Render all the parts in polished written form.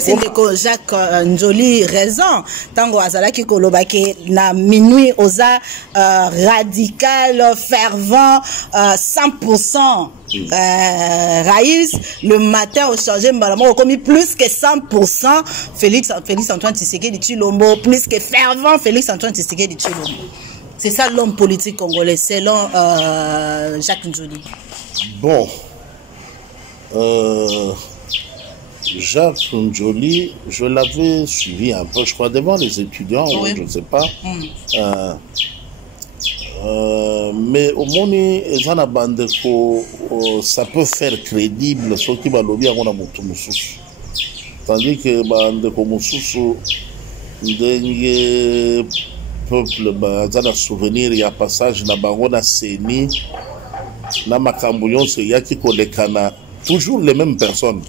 que Jacques Njoli raison. Tango azalaki kolobake na minuit oza radical, fervent, 100%. Raïs, le matin au changer Mbalamo commis plus que 100%. Félix Antoine Tshisekedi Tshilombo, plus que fervent Félix Antoine Tshisekedi Tshilombo. C'est ça l'homme politique congolais, selon Jacques Njoli. Bon, Jacques Njoli, je l'avais suivi un peu, je crois, devant les étudiants, oui. Je ne sais pas. Mais au moment ça peut faire crédible ce qui va lobby à mon Moutoumousous. Tandis que Bandeko Moussous, le peuple, a souvenir, il y a passage, na Bangona Seni, na Makambouyon, c'est Yaki Kolekana, toujours les mêmes personnes.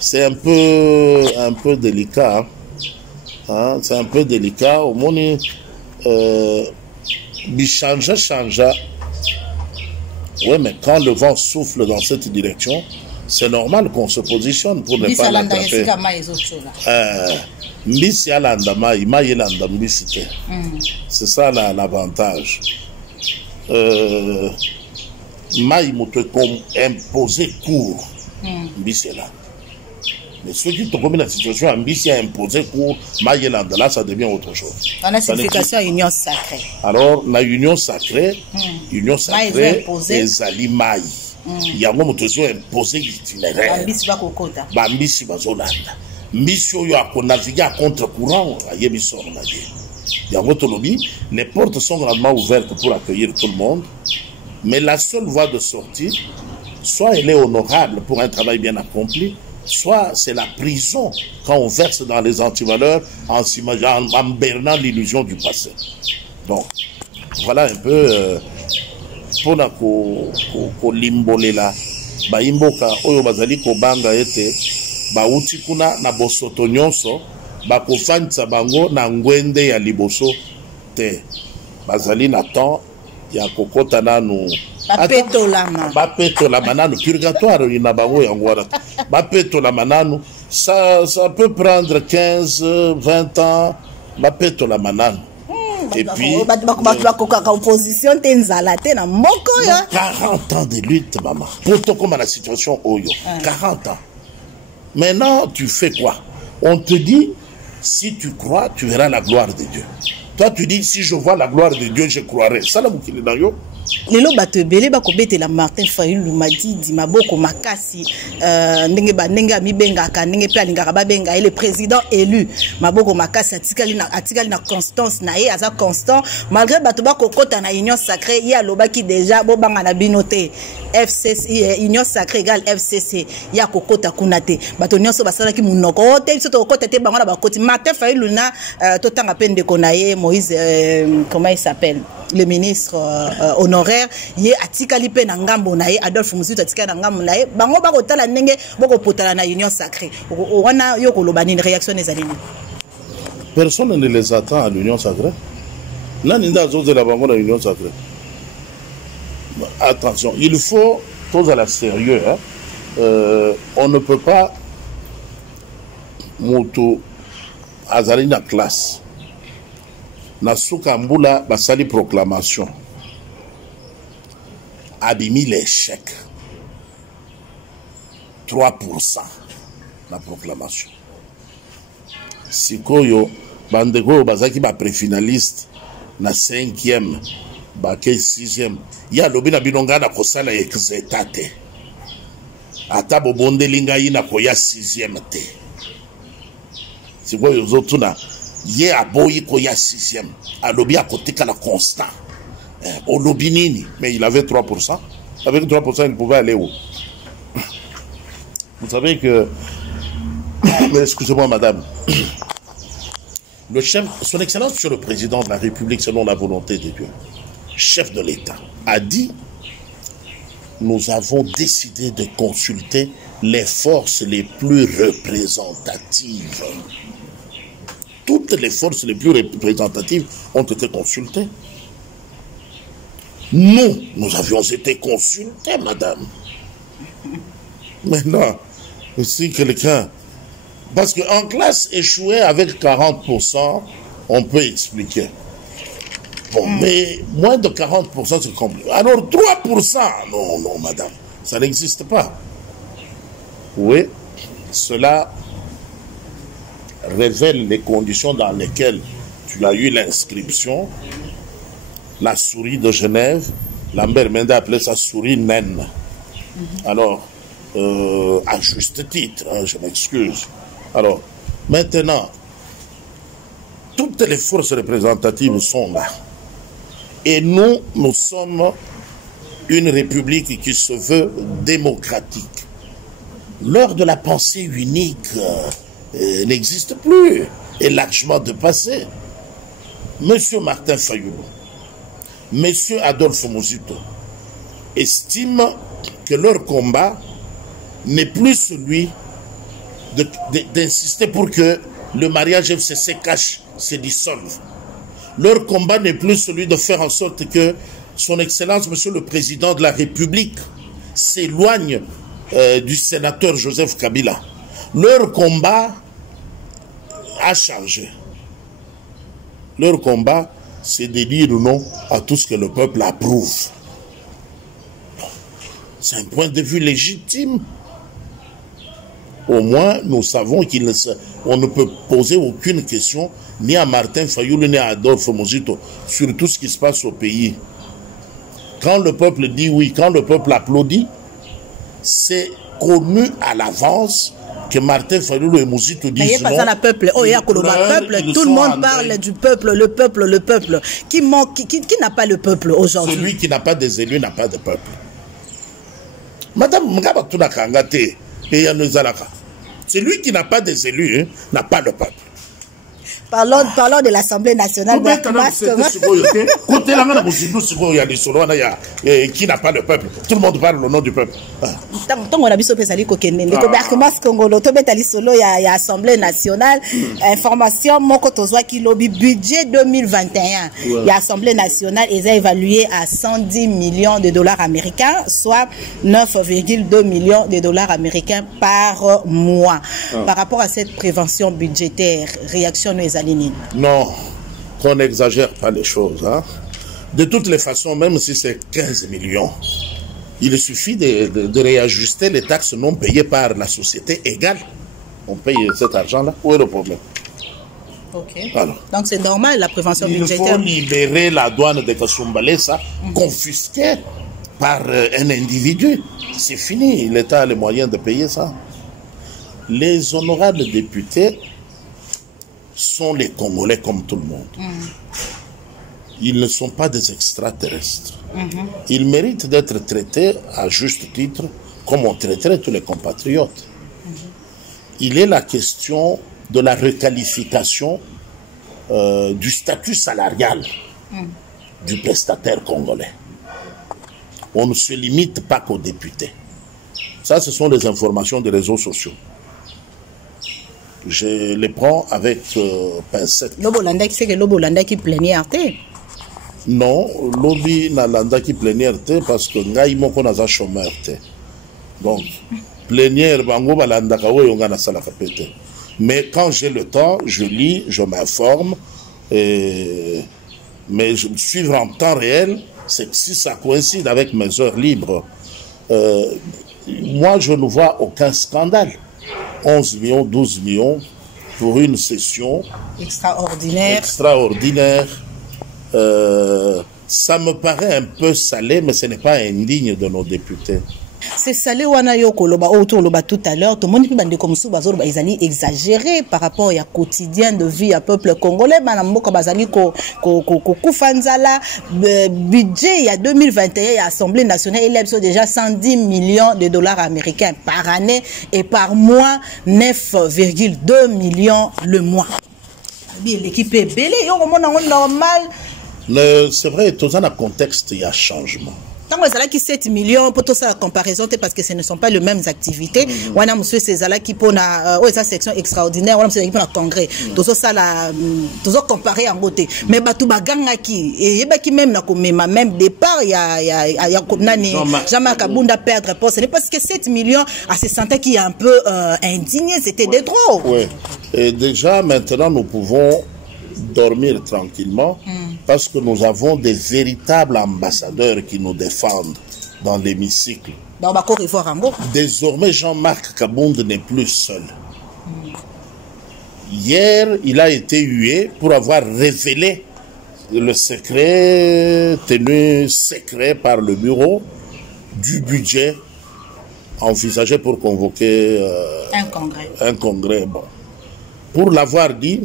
C'est un peu délicat. Hein? C'est un peu délicat. Au moment changea. Oui, mais quand le vent souffle dans cette direction, c'est normal qu'on se positionne pour ne pas l'attraper. C'est ça l'avantage. Maï comme imposer court. Mais ceux qui ont commis la situation ambitieux à imposer court, là, ça devient autre chose. On a signification union sacrée. Alors, la union sacrée, ezali maï. Il y a un moment où imposé l'itinéraire. Ambisi ba kokota. Ambisi ba zolanda. Mbisi oyo akonaviguer à contre-courant, ayebi sort na ye. Il y a un lobby, les portes sont grandement ouvertes pour accueillir tout le monde, mais la seule voie de sortie, soit elle est honorable pour un travail bien accompli, soit c'est la prison quand on verse dans les antivaleurs en bernant l'illusion du passé. Donc, voilà un peu pour la limbolela ba imboka oyo bazali ko banga ete ba uti kuna na bosoto nyonso ba kofanisa bango na ngwende ya liboso te bazali na temps ya kokota nanu bapetola mananu purgatoire ina bango yango wana bapetola mananu ça peut prendre 15-20 ans bapetola mananu. Et puis, 40 ans de lutte, maman. Pour toi, comme la situation, 40 ans. Maintenant, tu fais quoi? On te dit, si tu crois, tu verras la gloire de Dieu. Toi, tu dis, si je vois la gloire de Dieu, je croirai. Ça, là, vous qui l'avez dans lelo bato ebele bakobete la Martin Fayulu Madidi maboko makasi ndenge bandenga mibengaka ndenge pe alingaka babenga le président élu maboko makasi atikali na constance na ye aza constant malgré bato bakokota na union sacrée ya lobaki déjà bobanga na binote FCC union sacrée égale FCC ya kokota kuna te bato nyonso basalaki munoko te biso to kokota te bango na bakoti Martin Fayulu na totanga pe ndeko na ye Moïse comment il s'appelle le ministre honoraire ye atikali pe na ngambo na ye Adolphe Muzitu atikali na ngambo na ye bango bakotala ndenge bokopotala na union sacrée wana yo koloba nini réaction ezali nini? Personne ne les attend à l'union sacrée. Nani nda zoze la bango na union sacrée. Attention, il faut chose à la sérieux hein? On ne peut pas moto azali na classe na suka mbula basali proclamation abimi l'échec 3% la proclamation sikoyo bandeko bazaki ba préfinaliste na 5e bake 6e ya lobi na binonga na kosala exetate ata bobondeli ngai na koya 6e te sikoyo zotuna ye aboyi koya 6e alobi akotika la constant au lobinini mais il avait 3%. Avec 3% il pouvait aller où? Vous savez que mais excusez-moi madame, le chef, son excellence monsieur le président de la République selon la volonté de Dieu, chef de l'État, a dit nous avons décidé de consulter les forces les plus représentatives. Toutes les forces les plus représentatives ont été consultées. Nous avions été consultés, madame. Maintenant, si quelqu'un Parce qu'en classe, échouer avec 40%, on peut expliquer. Bon, mais moins de 40%, c'est compliqué. Alors 3%, non, non, madame, ça n'existe pas. Oui, cela révèle les conditions dans lesquelles tu as eu l'inscription. La souris de Genève, Lambert Mende appelait ça souris naine. Alors, à juste titre, hein, je m'excuse. Alors, maintenant, toutes les forces représentatives sont là. Et nous, nous sommes une république qui se veut démocratique. L'heure de la pensée unique n'existe plus, est largement dépassée. Monsieur Martin Fayulu, Monsieur Adolphe Muzito estiment que leur combat n'est plus celui d'insister pour que le mariage FCC cache se dissolve. Leur combat n'est plus celui de faire en sorte que son Excellence, Monsieur le Président de la République, s'éloigne du sénateur Joseph Kabila. Leur combat a changé. Leur combat, c'est de dire non à tout ce que le peuple approuve. C'est un point de vue légitime. Au moins, nous savons qu'on ne peut poser aucune question ni à Martin Fayulu ni à Adolphe Muzito sur tout ce qui se passe au pays. Quand le peuple dit oui, quand le peuple applaudit, c'est connu à l'avance que Martin Fayulu et Muzito disent non. Peuple, tout le monde parle du peuple, le peuple, le peuple. Qui n'a pas le peuple aujourd'hui? Celui qui n'a pas des élus n'a pas de peuple. Madame Mgabatuna Kangate et Yanuzalaka, celui qui n'a pas des élus hein, n'a pas le peuple. Parlons de l'Assemblée nationale. Qui n'a pas le peuple. Tout le monde parle au nom du peuple. Assemblée nationale. Information, budget 2021. L'Assemblée nationale est évaluée à 110 millions de dollars américains, soit 9,2 millions de dollars américains par mois. Par rapport à cette prévention budgétaire, réaction non, qu'on n'exagère pas les choses. Hein. De toutes les façons, même si c'est 15 millions, il suffit de réajuster les taxes non payées par la société égale. On paye cet argent-là. Où est le problème? Okay. Donc c'est normal la prévention budgétaire. Il faut libérer la douane de Kasumbalesa, confisquée par un individu. C'est fini, l'État a les moyens de payer ça. Les honorables députés sont les Congolais comme tout le monde. Ils ne sont pas des extraterrestres. Ils méritent d'être traités à juste titre comme on traiterait tous les compatriotes. Il est la question de la requalification du statut salarial du prestataire congolais. On ne se limite pas qu'aux députés. Ça, ce sont les informations des réseaux sociaux. Je les prends avec pincette. L'Obolanda qui c'est que l'Obolanda qui plénière. Non, l'Obi Nalanda qui plénière parce que Ngaïmo qu'on a chômeur. Donc, plénière, bango balanda kawe yongana salaka pete. Mais quand j'ai le temps, je lis, je m'informe. Mais suivre en temps réel, c'est si ça coïncide avec mes heures libres. Moi, je ne vois aucun scandale. 11 millions, 12 millions pour une session extraordinaire. Ça me paraît un peu salé, mais ce n'est pas indigne de nos députés. C'est salé tout à l'heure. Tout le monde peut comme ça, ils ont exagéré par rapport au quotidien de vie à peuple congolais. Budget il y a 2021, l'Assemblée nationale élève déjà 110 millions de dollars américains par année et par mois 9,2 millions le mois. L'équipe est belle, normal. C'est vrai, dans un contexte, il y a changement. tant que ça qui 7 millions pour tout ça comparaison parce que ce ne sont pas les mêmes activités. On a monsieur César qui pour na sa section extraordinaire, on a monsieur qui pour na congrès. Tout ça la tout ça comparé en côté. Mais batu baganga qui et yeba qui même na même départ il y a comme nani Jean-Marc Kabunda perdre poste. C'est parce que 7 millions à se sentait qui est un peu indigné, c'était de trop. Oui. Et déjà maintenant nous pouvons dormir tranquillement parce que nous avons des véritables ambassadeurs qui nous défendent dans l'hémicycle. Désormais, Jean-Marc Kabunda n'est plus seul. Hier, il a été hué pour avoir révélé le secret, tenu secret par le bureau, du budget envisagé pour convoquer un congrès. Bon. Pour l'avoir dit,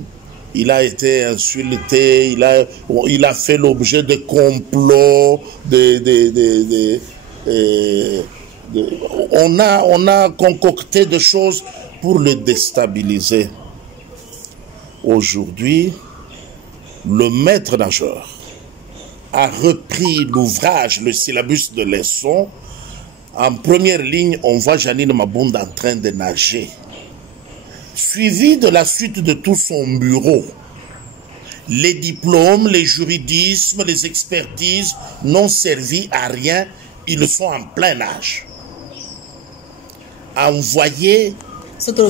il a été insulté, il a fait l'objet de complots, on a concocté des choses pour le déstabiliser. Aujourd'hui, le maître nageur a repris l'ouvrage, le syllabus de leçons. En première ligne, on voit Janine Mabunda en train de nager, suivi de la suite de tout son bureau. Les diplômes, les juridismes, les expertises n'ont servi à rien, ils sont en plein âge. Envoyé en tout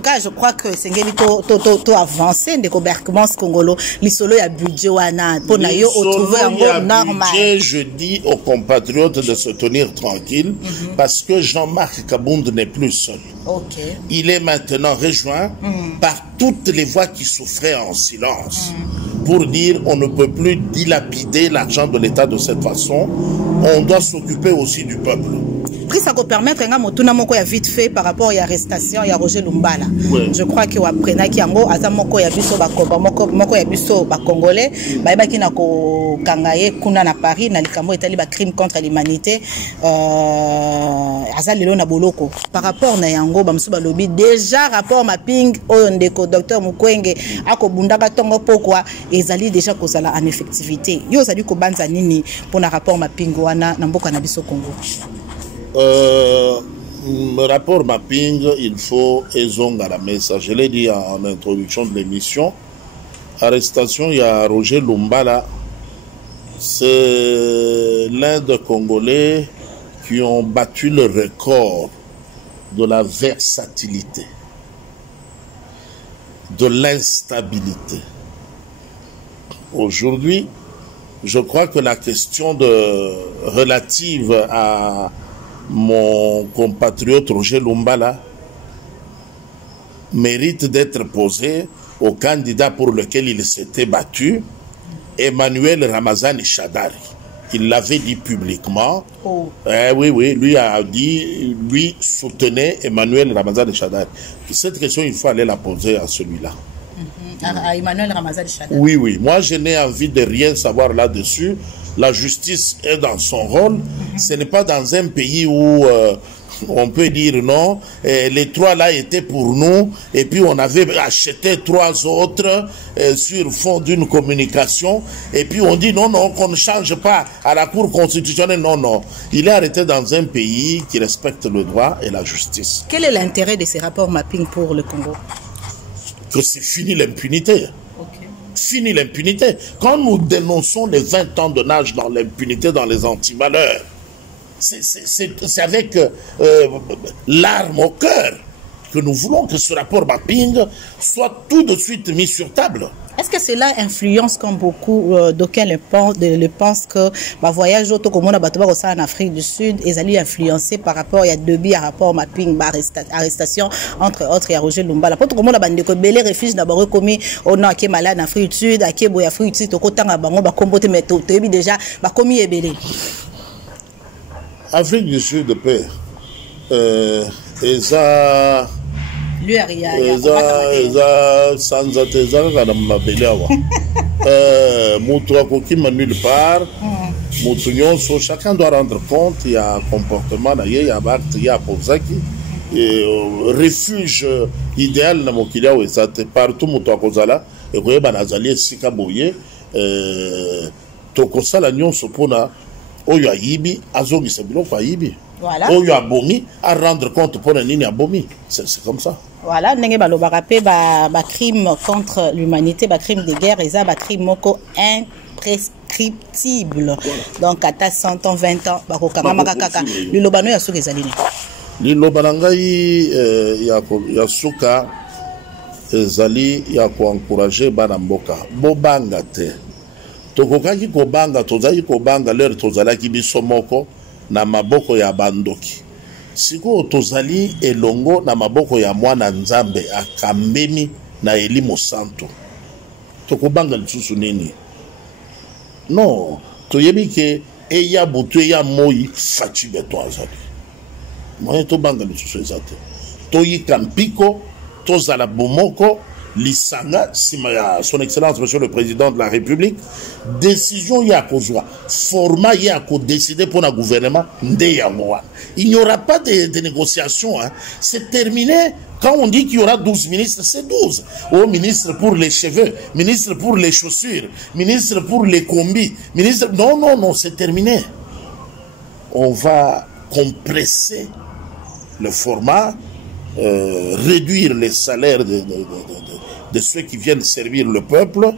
cas, je crois que c'est tout avancé de gouvernement congolais. L'isolo y a budget je dis aux compatriotes de se tenir tranquilles parce que Jean-Marc Kabunda n'est plus seul. Il est maintenant rejoint par toutes les voix qui souffraient en silence pour dire on ne peut plus dilapider l'argent de l'État de cette façon. On doit s'occuper aussi du peuple. Ça peut permettre vite fait par rapport à l'arrestation de Roger Lumbala. Je crois que après Nakiango, Azamoko Yabiso Moko Yabiso Congolais, Baibaki Nako Kangaye, Kuna na Paris, Nalikamo Etali crime contre l'humanité, Azalelo na Boloko. Par rapport à Yango, Bamsuba Lobby, déjà rapport mapping, Ondeko, docteur Mukwenge, Ako Bundaka Tongo Pokwa, Ezali déjà kozala en effectivité. Yo Zali Kobanza Nini pour un rapport mapping wana Namboka Nabiso Congo. Le rapport mapping, il faut ezonga la message. Je l'ai dit en introduction de l'émission. Arrestation, il y a Roger Lumbala. C'est l'un des Congolais qui ont battu le record de la versatilité, de l'instabilité. Aujourd'hui, je crois que la question relative à mon compatriote Roger Lumbala mérite d'être posée au candidat pour lequel il s'était battu, Emmanuel Ramazani Shadari. Il l'avait dit publiquement. Oui, lui a dit, lui soutenait Emmanuel Ramazani Shadari. Cette question, il faut aller la poser à celui-là. À Emmanuel Ramazani Shadari. Oui. Moi, je n'ai envie de rien savoir là-dessus. La justice est dans son rôle. Ce n'est pas dans un pays où on peut dire non. Les trois là étaient pour nous. Et puis on avait acheté 3 autres sur fond d'une communication. Et puis on dit non, qu'on ne change pas à la Cour constitutionnelle. Non. Il est arrêté dans un pays qui respecte le droit et la justice. Quel est l'intérêt de ces rapports mapping pour le Congo? Que c'est fini l'impunité. Fini l'impunité. Quand nous dénonçons les 20 ans de nage dans l'impunité, dans les anti-malheurs, c'est avec l'arme au cœur que nous voulons que ce rapport mapping soit tout de suite mis sur table. Est-ce que cela influence, comme beaucoup d'aucuns le pensent, que le voyage en Afrique du Sud est influencé par rapport à Debi, à rapport mapping, arrestation, entre autres, il y a Roger Lumbala. Pour tout le monde, il y a des réfugiés d'abord commis au nord qui est malade en Afrique du Sud, à qui est Afrique du Sud, au côté de compoter, mais tout déjà, commis est belé. Afrique du Sud, père, et ça. Lui arrive. Sans atteindre la mabele awa. Moutou akoki nulle part. Moutou nyonso, chacun doit rendre compte. Il y a un comportement, il y a un acte, il y a Pozaki. Refuge idéal na mokili awa ezate partout moutou akozala. Et vous voyez banazali sika boye. tokosala nyonso mpona oyo ayibi azongisa biloko ayibi. Voilà. Oyo abomi à rendre compte mpona nini abomi. C'est comme ça. Voilà, ndenge balobaka pe ba crime contre l'humanité, ba crime de guerre, eza ba crime moko imprescriptible. Donc ata 100 ans, 20 ans, bakokanga makaka. Liloba no ya suka ezali ni. Liloba na ngai ya suka ezali ya ko encourager bana mboka. Bobanga te. Tokokaki kobanga, tozali kobanga lere tozalaki biso moko na maboko ya bandoki. Siko tozali elongo na maboko ya mwana nzambe akambemi na elimo santo. Tokobanga lisusu nini? Non, toyebi ke eya butu eya moi faci beto azali. Moye tobanga lisusu ezate. Toyika mpiko, tozala bomoko, lisanga, son excellence monsieur le président de la République, décision ya kozwa, format ya ko décider pour le gouvernement, nde ya moa. Il n'y aura pas de négociations, hein. C'est terminé. Quand on dit qu'il y aura 12 ministres, c'est 12. Oh, ministre pour les cheveux, ministre pour les chaussures, ministre pour les combis, ministre... Non, non, non, c'est terminé. On va compresser le format, réduire les salaires de ceux qui viennent servir le peuple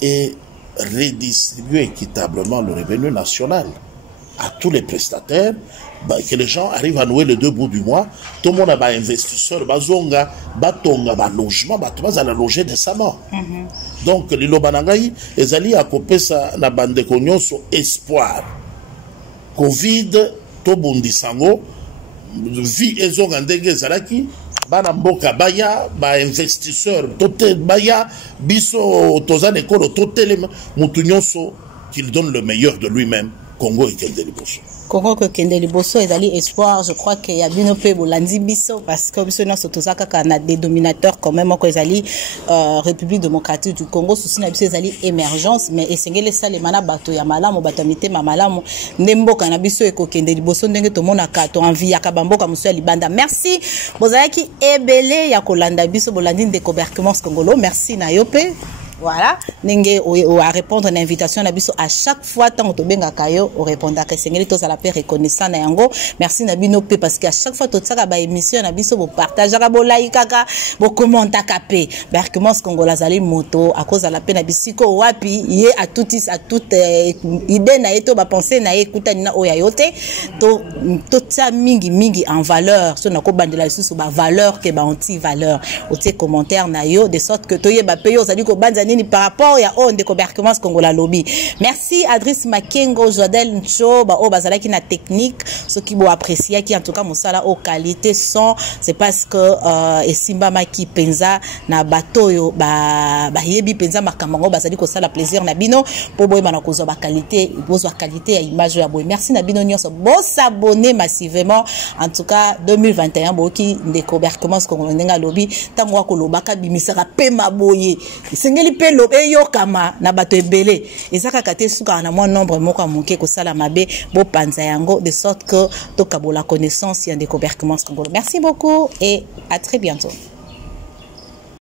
et redistribuer équitablement le revenu national à tous les prestataires, bah, que les gens arrivent à nouer les deux bouts du mois. Tout le monde a des investisseurs, bazonga, batonga, ba logement, à la loger décemment. Donc, l'ilo banangaï, les alliés à couper ça, na bande sur espoir. Covid, to bundisango, vie ezonga ndenge zalaki, bana mboka baya, ba investisseur, tote baya, biso tozan ekolo, totele, mutunyonso, qu'il donne le meilleur de lui-même. Congo et Kende Liboso. Congo et Kende Liboso et Ali Espoir, je crois qu'il y a bien un peu Bolandi Biso parce que nous avons des dominateurs quand même que Ali République démocratique du Congo souci na biso Ali émergence mais esengele ça les mana bato ya malamu batamite mamalamu nembo kana biso e ko Kende Liboso ndenge to mona kato envie ya kabamboka muso ya libanda. Merci bozalaki ebele ya kolanda biso Bolandi de Koberkmos Congolo. Merci na yope. Voilà, ninge ou à répondre à l'invitation nabiso à chaque fois tant to benga kayo o répondre que sengeli to la paix reconnaissant na yango. Merci nabino pe parce que à chaque fois to tsaka ba émission nabiso bo partage ka bo like ka bo commenter ka pe. Berkmos Congola zali moto à cause de la paix nabisiko wapi yé à toute idée na eto ba penser na écouter na oya yote to tsa mingi en valeur so na ko bandela susu ba valeur ke ba anti valeur o te commentaire na yo de sorte que to ye ba pe yo zali ko banza par rapport à on de Koberkmos Congola lobby. Merci Adris Makengo, Jodel Ncho, ba o bazalaki na technique, ce qui bo apprécier qui en tout cas mosala au qualité son, c'est parce que esimba maki penza na batoyo ba yebi penza makamango bazali ko sala plaisir na bino po boy bana ko zo ba qualité, bozo qualité ya image ya boy. Merci na bino nyonso, bo s'abonner massivement en tout cas 2021 bo ki de Koberkmos Congola ndenga lobby tango ko lobaka bimisaka pe maboye. Sengeli pelo eyo kama na bato ebele ezaka kate suka na mo nombre moko moke ko sala mabe bo panza yango de sorte que to kabola connaissance ya de Koberkmos Congolo. Merci beaucoup et à très bientôt.